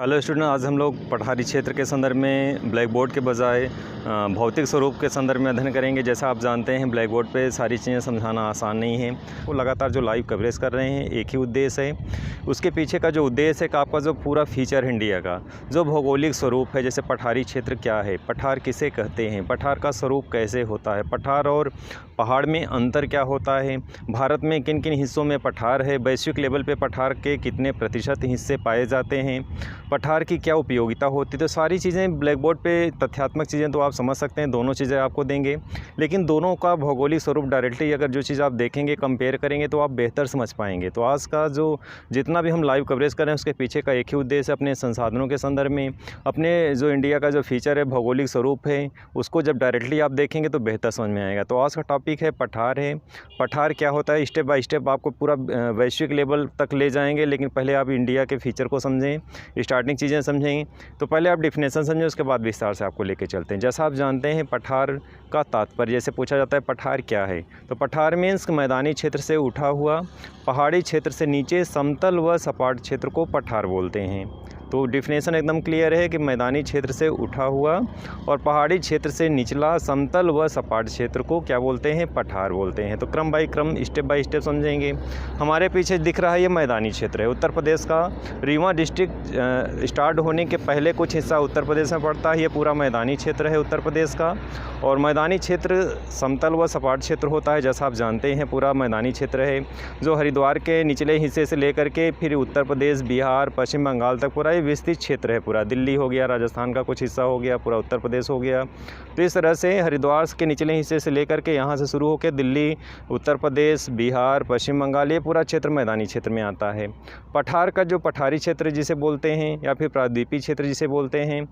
Hello student, आज हम लोग पठारी क्षेत्र के संदर्भ में ब्लैक बोर्ड के बजाय भौतिक स्वरूप के संदर्भ में अध्ययन करेंगे। जैसा आप जानते हैं, ब्लैक बोर्ड पे सारी चीज़ें समझाना आसान नहीं है। वो लगातार जो लाइव कवरेज कर रहे हैं, एक ही उद्देश्य है। उसके पीछे का जो उद्देश्य है कि आपका जो पूरा फीचर है इंडिया का, जो भौगोलिक स्वरूप है, जैसे पठारी क्षेत्र क्या है, पठार किसे कहते हैं, पठार का स्वरूप कैसे होता है, पठार और पहाड़ में अंतर क्या होता है, भारत में किन किन हिस्सों में पठार है, वैश्विक लेवल पे पठार के कितने प्रतिशत हिस्से पाए जाते हैं, पठार की क्या उपयोगिता होती है। तो सारी चीज़ें ब्लैक बोर्ड पे, तथ्यात्मक चीज़ें तो आप समझ सकते हैं, दोनों चीज़ें आपको देंगे। लेकिन दोनों का भौगोलिक स्वरूप डायरेक्टली अगर जो चीज़ आप देखेंगे, कंपेयर करेंगे, तो आप बेहतर समझ पाएंगे। तो आज का जो जितना भी हम लाइव कवरेज कर रहे हैं, उसके पीछे का एक ही उद्देश्य है, अपने संसाधनों के संदर्भ में, अपने जो इंडिया का जो फीचर है, भौगोलिक स्वरूप है, उसको जब डायरेक्टली आप देखेंगे तो बेहतर समझ में आएगा। तो आज का टॉपिक है पठार है। पठार क्या होता है, स्टेप बाय स्टेप आपको पूरा वैश्विक लेवल तक ले जाएंगे। लेकिन पहले आप इंडिया के फीचर को समझें, स्टार्टिंग चीज़ें समझेंगे। तो पहले आप डिफिनेशन समझें, उसके बाद विस्तार से आपको लेके चलते हैं। जैसा आप जानते हैं, पठार का तात्पर्य, जैसे पूछा जाता है पठार क्या है, तो पठार मीन्स मैदानी क्षेत्र से उठा हुआ, पहाड़ी क्षेत्र से नीचे समतल व सपाट क्षेत्र को पठार बोलते हैं। तो डिफिनेशन एकदम क्लियर है कि मैदानी क्षेत्र से उठा हुआ और पहाड़ी क्षेत्र से निचला समतल व सपाट क्षेत्र को क्या बोलते हैं, पठार बोलते हैं। तो क्रम बाय क्रम, स्टेप बाय स्टेप समझेंगे। हमारे पीछे दिख रहा है, ये मैदानी क्षेत्र है, उत्तर प्रदेश का रीवा डिस्ट्रिक्ट स्टार्ट होने के पहले कुछ हिस्सा उत्तर प्रदेश में पड़ता है। ये पूरा मैदानी क्षेत्र है उत्तर प्रदेश का। और मैदानी क्षेत्र समतल व सपाट क्षेत्र होता है, जैसा आप जानते हैं, पूरा मैदानी क्षेत्र है जो हरिद्वार के निचले हिस्से से लेकर के फिर उत्तर प्रदेश, बिहार, पश्चिम बंगाल तक पूरा विस्तृत क्षेत्र है। पूरा दिल्ली हो गया, राजस्थान का कुछ हिस्सा हो गया, पूरा उत्तर प्रदेश हो गया। तो इस तरह से हरिद्वार के निचले हिस्से से लेकर के यहाँ से शुरू होकर दिल्ली, उत्तर प्रदेश, बिहार, पश्चिम बंगाल, ये पूरा क्षेत्र मैदानी क्षेत्र में आता है। पठार का जो पठारी क्षेत्र जिसे बोलते हैं, या फिर प्रायद्वीपीय क्षेत्र जिसे बोलते हैं,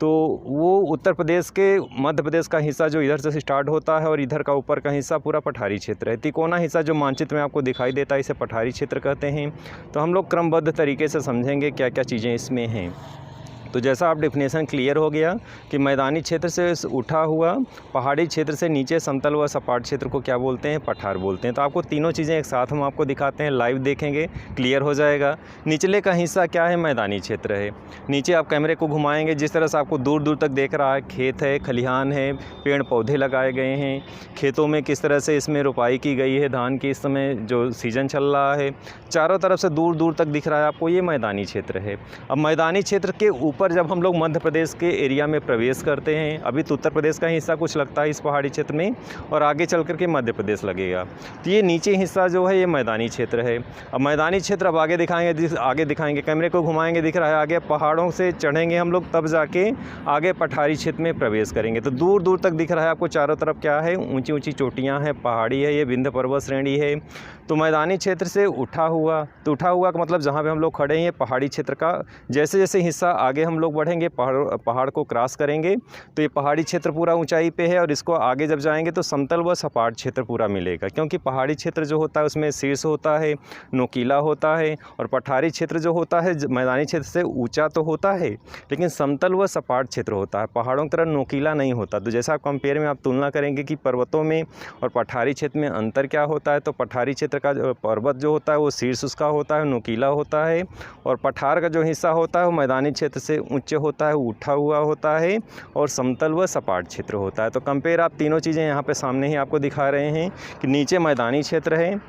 तो वो उत्तर प्रदेश के मध्य प्रदेश का हिस्सा जो इधर से स्टार्ट होता है, और इधर का ऊपर का हिस्सा पूरा पठारी क्षेत्र है। तिकोना हिस्सा जो मानचित्र में आपको दिखाई देता है, इसे पठारी क्षेत्र कहते हैं। तो हम लोग क्रमबद्ध तरीके से समझेंगे क्या क्या चीज़ें इसमें हैं। तो जैसा आप डिफिनेशन क्लियर हो गया कि मैदानी क्षेत्र से उठा हुआ, पहाड़ी क्षेत्र से नीचे समतल व सपाट क्षेत्र को क्या बोलते हैं, पठार बोलते हैं। तो आपको तीनों चीज़ें एक साथ हम आपको दिखाते हैं, लाइव देखेंगे, क्लियर हो जाएगा। निचले का हिस्सा क्या है, मैदानी क्षेत्र है। नीचे आप कैमरे को घुमाएंगे, जिस तरह से आपको दूर दूर तक देख रहा है, खेत है, खलिहान है, पेड़ पौधे लगाए गए हैं, खेतों में किस तरह से इसमें रोपाई की गई है, धान की इस समय जो सीजन चल रहा है, चारों तरफ से दूर दूर तक दिख रहा है आपको, ये मैदानी क्षेत्र है। अब मैदानी क्षेत्र के ऊपर जब हम लोग मध्य प्रदेश के एरिया में प्रवेश करते हैं, अभी तो उत्तर प्रदेश का हिस्सा कुछ लगता है इस पहाड़ी क्षेत्र में, और आगे चल कर के मध्य प्रदेश लगेगा। तो ये नीचे हिस्सा जो है, ये मैदानी क्षेत्र है। अब मैदानी क्षेत्र अब आगे दिखाएंगे, कैमरे को घुमाएंगे, दिख रहा है आगे, पहाड़ों से चढ़ेंगे हम लोग, तब जाके आगे पठारी क्षेत्र में प्रवेश करेंगे। तो दूर दूर तक दिख रहा है आपको, चारों तरफ क्या है, ऊंची ऊंची चोटियाँ हैं, पहाड़ी है, ये विंध्य पर्वत श्रेणी है। तो मैदानी क्षेत्र से उठा हुआ, तो उठा हुआ का मतलब जहाँ पे हम लोग खड़े हैं, पहाड़ी क्षेत्र का जैसे जैसे हिस्सा आगे हम लोग बढ़ेंगे, पहाड़ को क्रॉस करेंगे, तो ये पहाड़ी क्षेत्र पूरा ऊंचाई पे है। और इसको आगे जब जाएंगे तो समतल व सपाट क्षेत्र पूरा मिलेगा, क्योंकि पहाड़ी क्षेत्र जो होता है उसमें शीर्ष होता है, नोकीला होता है, और पठारी क्षेत्र जो होता है मैदानी क्षेत्र से ऊंचा तो होता है, लेकिन समतल व सपाट क्षेत्र होता है, पहाड़ों की तरह नोकीला नहीं होता। तो जैसा आप कंपेयर में आप तुलना करेंगे कि पर्वतों में और पठारी क्षेत्र में अंतर क्या होता है, तो पठारी क्षेत्र का जो पर्वत जो होता है वो शीर्ष उसका होता है, नोकीला होता है, और पठार का जो हिस्सा होता है वो मैदानी क्षेत्र से उच्च होता है, उठा हुआ होता है, और समतल व सपाट क्षेत्र होता है। तो कंपेयर आप तीनों चीज़ें यहाँ पे सामने ही आपको दिखा रहे हैं कि नीचे मैदानी क्षेत्र है,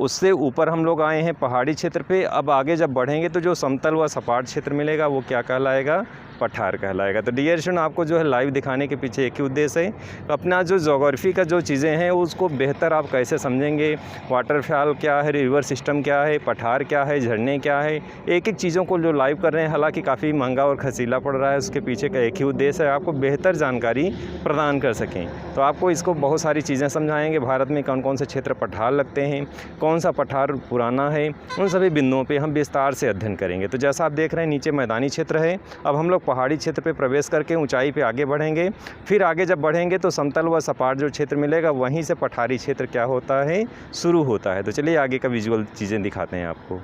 उससे ऊपर हम लोग आए हैं पहाड़ी क्षेत्र पे। अब आगे जब बढ़ेंगे तो जो समतल व सपाट क्षेत्र मिलेगा वो क्या कहलाएगा, पठार कहलाएगा। तो डियर स्टूडेंट, आपको जो है लाइव दिखाने के पीछे एक ही उद्देश्य है, अपना जो ज्योग्राफी का जो चीज़ें हैं उसको बेहतर आप कैसे समझेंगे, वाटरफॉल क्या है, रिवर सिस्टम क्या है, पठार क्या है, झरने क्या है, एक एक चीज़ों को जो लाइव कर रहे हैं, हालांकि काफ़ी महंगा और खर्चीला पड़ रहा है, उसके पीछे का एक ही उद्देश्य है, आपको बेहतर जानकारी प्रदान कर सकें। तो आपको इसको बहुत सारी चीज़ें समझाएंगे, भारत में कौन कौन से क्षेत्र पठार लगते हैं, कौन सा पठार पुराना है, उन सभी बिंदुओं पे हम विस्तार से अध्ययन करेंगे। तो जैसा आप देख रहे हैं, नीचे मैदानी क्षेत्र है, अब हम लोग पहाड़ी क्षेत्र पे प्रवेश करके ऊंचाई पे आगे बढ़ेंगे। फिर आगे जब बढ़ेंगे तो समतल व सपाट जो क्षेत्र मिलेगा, वहीं से पठारी क्षेत्र क्या होता है, शुरू होता है। तो चलिए आगे का विजुअल चीज़ें दिखाते हैं आपको।